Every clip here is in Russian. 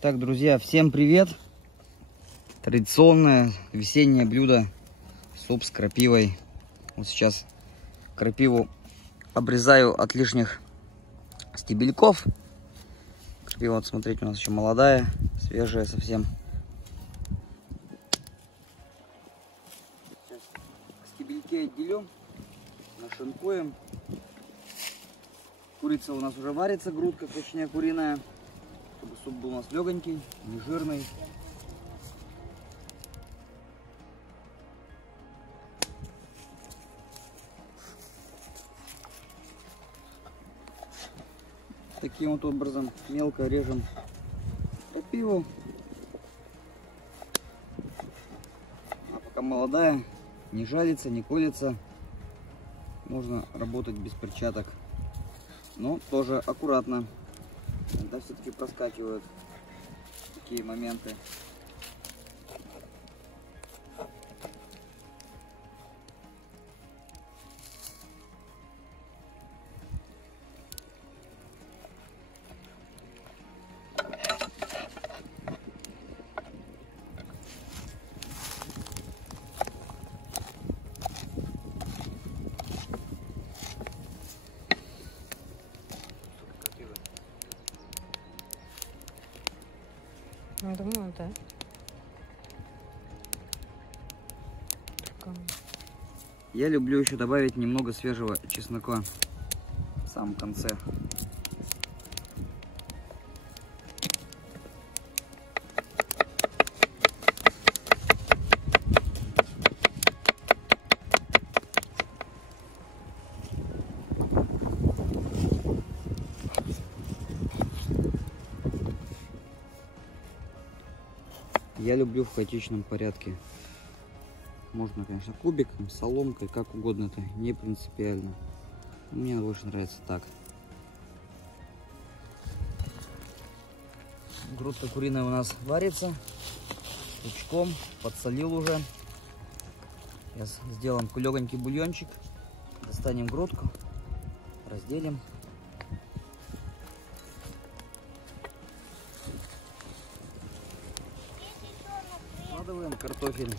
Так, друзья, всем привет! Традиционное весеннее блюдо — суп с крапивой. Вот сейчас крапиву обрезаю от лишних стебельков. Крапива, вот смотрите, у нас еще молодая, свежая совсем. Сейчас стебельки отделю, нашинкуем. Курица у нас уже варится, грудка, точнее куриная, чтобы суп был у нас легонький, не жирный. Таким вот образом мелко режем крапиву. А пока молодая, не жалится, не колется, можно работать без перчаток. Но тоже аккуратно. Иногда все-таки проскакивают такие моменты. Я думаю, да. Я люблю еще добавить немного свежего чеснока в самом конце. Я люблю в хаотичном порядке. Можно, конечно, кубиком, соломкой, как угодно, это не принципиально. Мне больше нравится так. Грудка куриная у нас варится. Лучком подсолил уже. Сейчас сделаем легонький бульончик. Достанем грудку, разделим. Складываем картофель.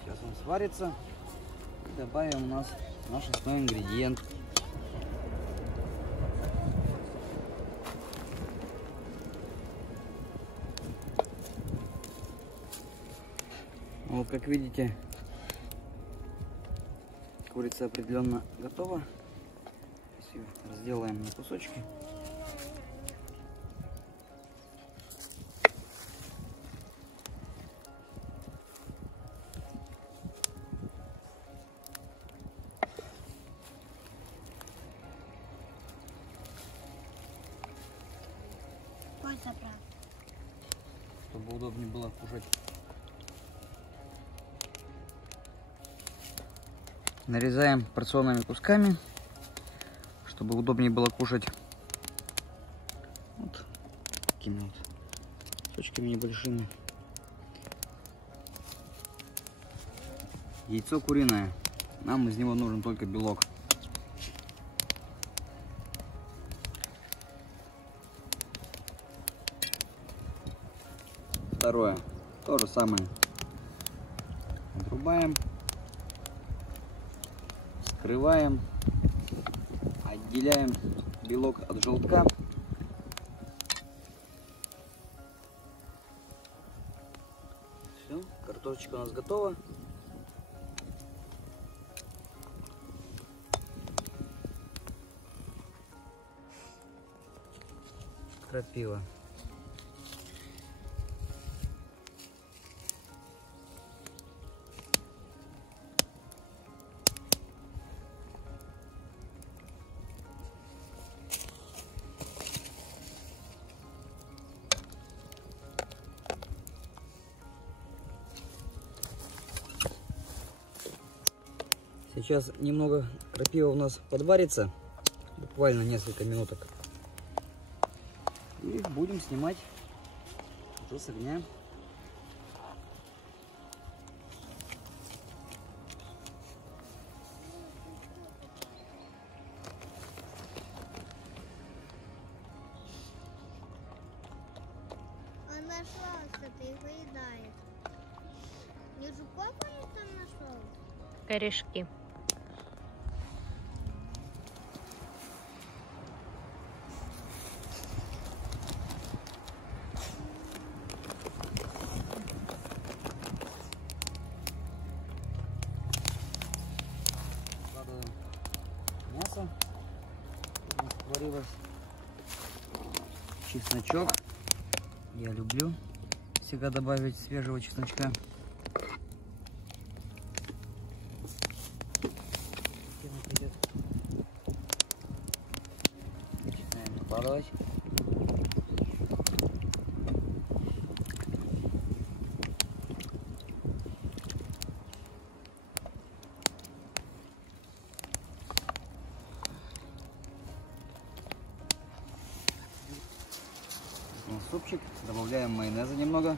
Сейчас он сварится. И добавим у нас наш основной ингредиент. Вот, как видите, курица определенно готова. Сейчас ее разделаем на кусочки. Чтобы удобнее было кушать. Нарезаем порционными кусками, чтобы удобнее было кушать. Вот такими вот кусочками небольшими. Яйцо куриное. Нам из него нужен только белок. Второе. То же самое. Отрубаем. Вскрываем. Отделяем белок от желтка. Все. Картошечка у нас готова. Крапива. Сейчас немного крапива у нас подварится, буквально несколько минуток. И будем снимать уже с огня. Он нашелся, ты его едаешь. Не жуков он там нашел? Корешки. Складываем мясо. Варилось. Чесночок. Я люблю всегда добавить свежего чесночка. Начинаем накладывать. Супчик, добавляем майонеза немного,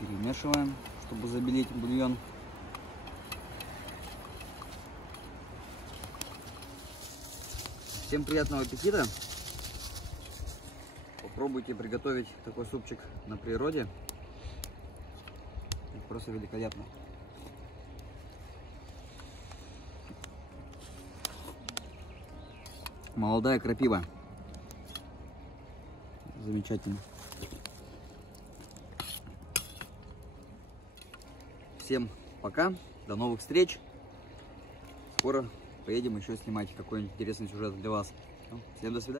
перемешиваем, чтобы забелить бульон. Всем приятного аппетита! Попробуйте приготовить такой супчик на природе. Это просто великолепно. Молодая крапива. Замечательно. Всем пока, до новых встреч. Скоро поедем еще снимать какой-нибудь интересный сюжет для вас. Всем до свидания.